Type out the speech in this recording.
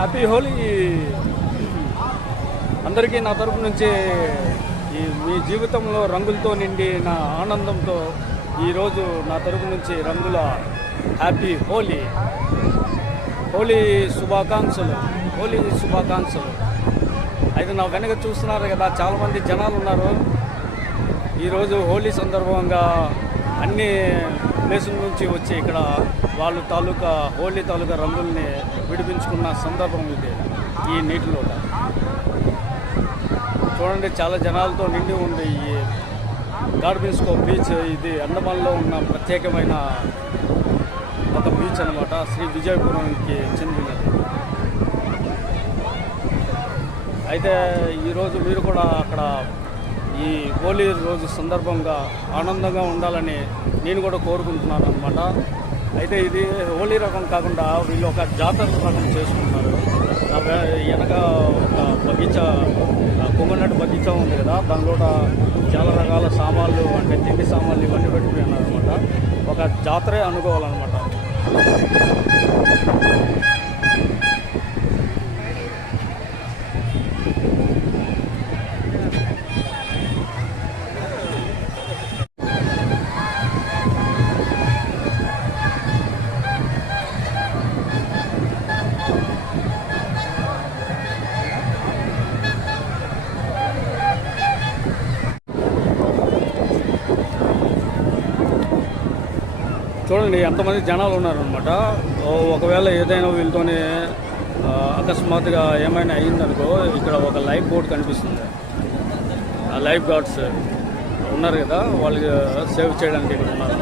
Happy Holi అందరికీ నా తరపు నుంచి. మీ జీవితంలో రంగులతో నిండి నా ఆనందంతో ఈరోజు నా తరపు నుంచి రంగుల హ్యాపీ హోలీ. హోలీ శుభాకాంక్షలు. అయితే నా వెనక చూస్తున్నారు కదా, చాలామంది జనాలు ఉన్నారు. ఈరోజు హోలీ సందర్భంగా అన్ని ప్లేసుల నుంచి వచ్చి ఇక్కడ వాళ్ళు హోలీ తాలూకా రంగుల్ని విడిపించుకున్న సందర్భం ఇది. ఈ నీటిలో చూడండి, చాలా జనాలతో నిండి ఉంది ఈ గాడ్బిన్స్కో బీచ్. ఇది అండమాన్లో ఉన్న ప్రత్యేకమైన ఒక బీచ్ అన్నమాట, శ్రీ విజయపురంకి చెందినది. అయితే ఈరోజు మీరు కూడా అక్కడ ఈ హోలీ రోజు సందర్భంగా ఆనందంగా ఉండాలని నేను కూడా కోరుకుంటున్నాను అన్నమాట. అయితే ఇది హోలీ రకం కాకుండా వీళ్ళు ఒక జాతర రకం చేసుకుంటున్నారు. వెనక ఒక బగీచా, కోకోనట్ బగీచా ఉంది కదా, దానిలో చాలా రకాల సామాన్లు, అంటే తిండి సామాన్లు ఇవన్నీ పెట్టిపోయినారు అనమాట. ఒక జాతరే అనుకోవాలన్నమాట. చూడండి ఎంతమంది జనాలు ఉన్నారనమాట. ఒకవేళ ఏదైనా వీళ్ళతోనే అకస్మాత్తుగా ఏమైనా అయ్యిందనుకో, ఇక్కడ ఒక లైఫ్ బోట్ కనిపిస్తుంది. ఆ లైఫ్ గార్డ్స్ ఉన్నారు కదా, వాళ్ళకి సేవ్ చేయడానికి ఇక్కడ ఉన్నారు.